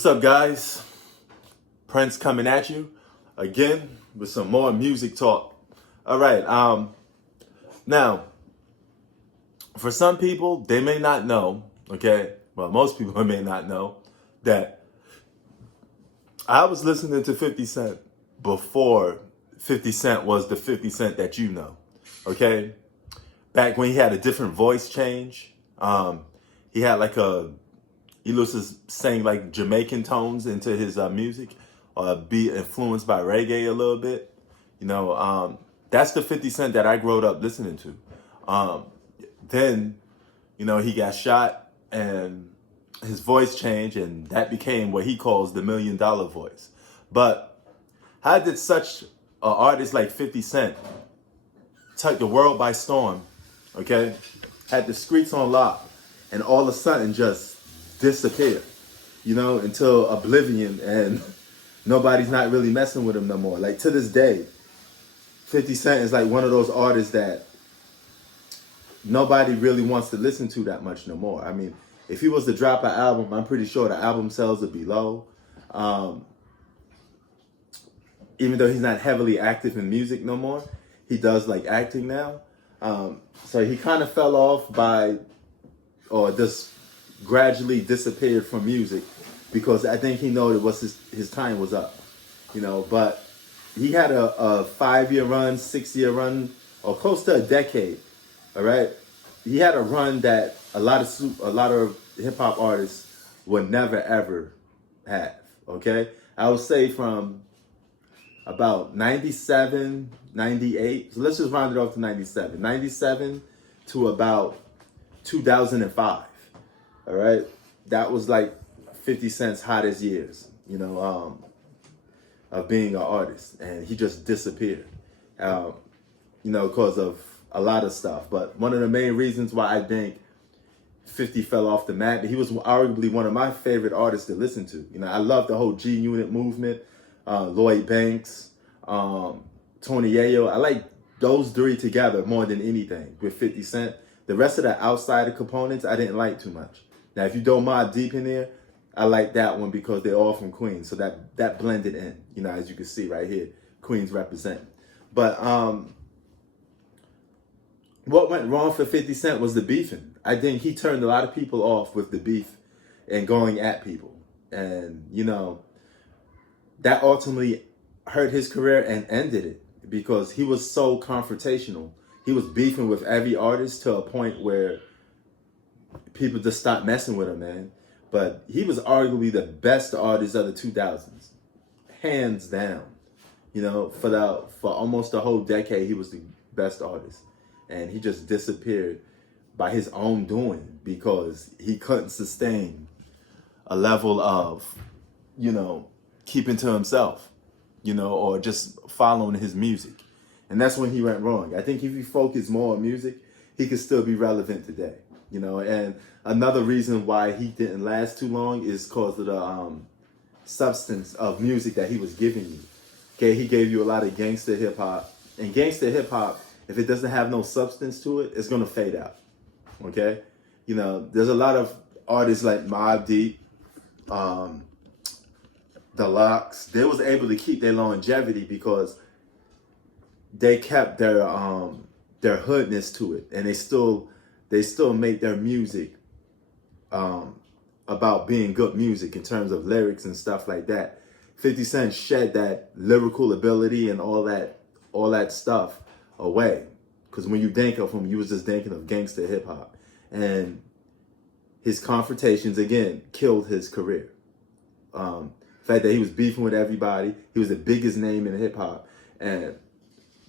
What's up, guys? Prince coming at you again with some more music talk. All right. Now, for some people, they may not know. Okay, well, most people may not know that I was listening to 50 Cent before 50 Cent was the 50 Cent that you know. Okay, back when he had a different voice change. He had like he used to sing like Jamaican tones into his music, be influenced by reggae a little bit. That's the 50 Cent that I grew up listening to. Then, he got shot and his voice changed, and that became what he calls the $1 million voice. But how did such an artist like 50 Cent took the world by storm, okay? Had the streets on lock, and all of a sudden just disappear, until oblivion, and nobody's not really messing with him no more. Like, to this day, 50 Cent is like one of those artists that nobody really wants to listen to that much no more. I mean, if he was to drop an album, I'm pretty sure the album sales would be low. Even though he's not heavily active in music no more, he does like acting now. So he kind of fell off or just gradually disappeared from music, because I think he knew that his time was up, but he had a 5-year run, 6-year run, or close to a decade. All right. He had a run that a lot of hip hop artists would never ever have. Okay. I would say from about 97, 98. So let's just round it off to 97. 97 to about 2005. All right. That was like 50 Cent's hottest years, of being an artist. And he just disappeared, because of a lot of stuff. But one of the main reasons why I think 50 fell off the map, he was arguably one of my favorite artists to listen to. I love the whole G Unit movement, Lloyd Banks, Tony Yayo. I like those three together more than anything with 50 Cent. The rest of the outsider components I didn't like too much. Now, if you don't Mobb Deep in there, I like that one because they're all from Queens. So that blended in, as you can see right here, Queens represent. But what went wrong for 50 Cent was the beefing. I think he turned a lot of people off with the beef and going at people. And, that ultimately hurt his career and ended it, because he was so confrontational. He was beefing with every artist to a point where people just stopped messing with him, man. But he was arguably the best artist of the 2000s, hands down. For almost a whole decade, he was the best artist. And he just disappeared by his own doing, because he couldn't sustain a level of, keeping to himself, or just following his music. And that's when he went wrong. I think if he focused more on music, he could still be relevant today, And another reason why he didn't last too long is because of the substance of music that he was giving you. Okay, he gave you a lot of gangster hip hop. And gangster hip hop, if it doesn't have no substance to it, it's going to fade out. Okay? There's a lot of artists like Mobb Deep, The Lox. They was able to keep their longevity because they kept their hoodness to it, and they still make their music about being good music in terms of lyrics and stuff like that. 50 Cent shed that lyrical ability and all that stuff away, because when you think of him, you was just thinking of gangster hip hop, and his confrontations again killed his career. The fact that he was beefing with everybody, he was the biggest name in hip hop, and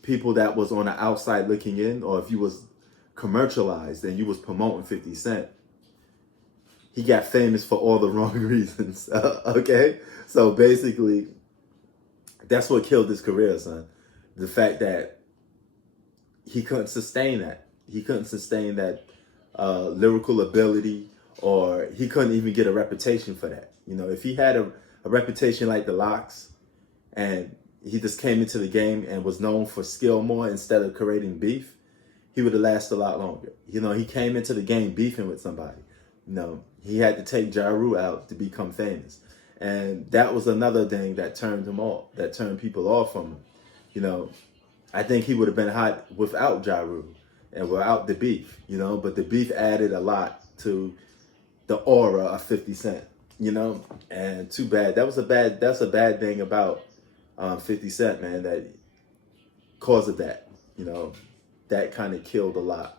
people that was on the outside looking in, or if you was commercialized and you was promoting 50 Cent, he got famous for all the wrong reasons. Okay, so basically, that's what killed his career, son. The fact that he couldn't sustain that. He couldn't sustain that lyrical ability, or he couldn't even get a reputation for that. If he had a reputation like The Lox, and he just came into the game and was known for skill more instead of creating beef, he would have lasted a lot longer. He came into the game beefing with somebody. He had to take Ja Rule out to become famous. And that was another thing that turned him off, that turned people off from him. You know, I think he would have been hot without Ja Rule and without the beef, you know, but the beef added a lot to the aura of 50 Cent, you know, and too bad. That's a bad thing about 50 Cent, man, that cause of that, you know, that kind of killed a lot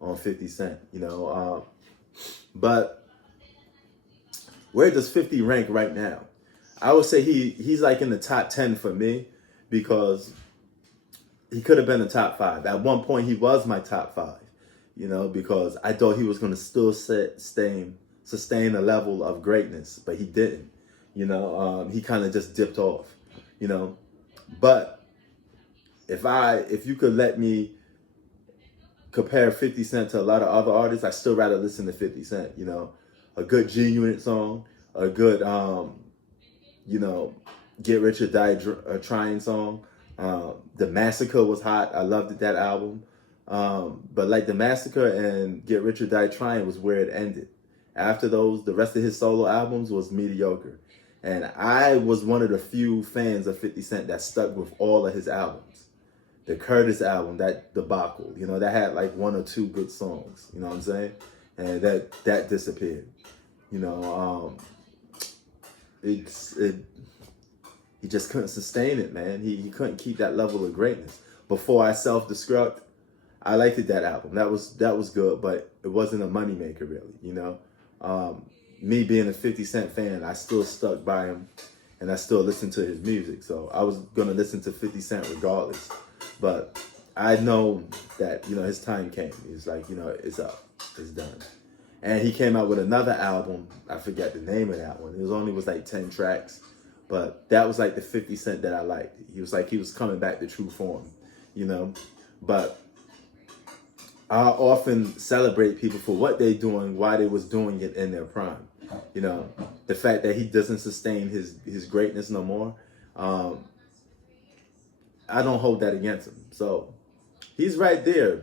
on 50 Cent, you know. But where does 50 rank right now? I would say he's like in the top 10 for me, because he could have been the top 5. At one point, he was my top 5, you know, because I thought he was going to still sustain a level of greatness, but he didn't, you know. He kind of just dipped off, you know. But if you could let me compare 50 Cent to a lot of other artists, I still rather listen to 50 Cent, you know. A good G-Unit song, a good, you know, Get Rich or Die Trying song. The Massacre was hot. I loved that album. But like The Massacre and Get Rich or Die Trying was where it ended. After those, the rest of his solo albums was mediocre. And I was one of the few fans of 50 Cent that stuck with all of his albums. The Curtis album, that debacle, you know, that had like 1 or 2 good songs, you know what I'm saying? And that disappeared. You know, he just couldn't sustain it, man. He couldn't keep that level of greatness. Before I Self-Destruct, I liked that album. That was good, but it wasn't a moneymaker really, you know. Me being a 50 Cent fan, I still stuck by him, and I still listened to his music. So I was gonna listen to 50 Cent regardless. But I know that, you know, his time came. It's like, you know, it's up, it's done. And he came out with another album. I forget the name of that one. It was like 10 tracks. But that was like the 50 Cent that I liked. He was coming back to true form, you know. But I often celebrate people for what they're doing, why they was doing it in their prime. You know, the fact that he doesn't sustain his greatness no more, I don't hold that against him. So he's right there,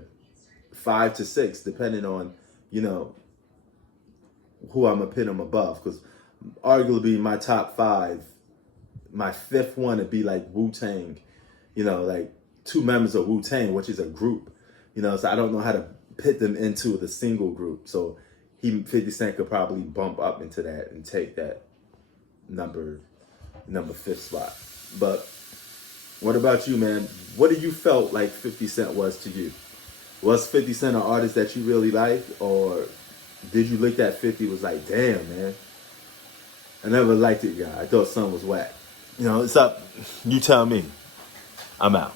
5 to 6, depending on, you know, who I'm gonna put him above. Because arguably my top 5, my 5th one would be like Wu-Tang, you know, like 2 members of Wu-Tang, which is a group, you know, so I don't know how to pit them into the single group. So 50 Cent could probably bump up into that and take that number 5th spot. But what about you, man? What do you felt like 50 Cent was to you? Was 50 Cent an artist that you really liked, or did you look at 50 was like, damn, man, I never liked it, guy. I thought son was whack. You know, it's up. You tell me. I'm out.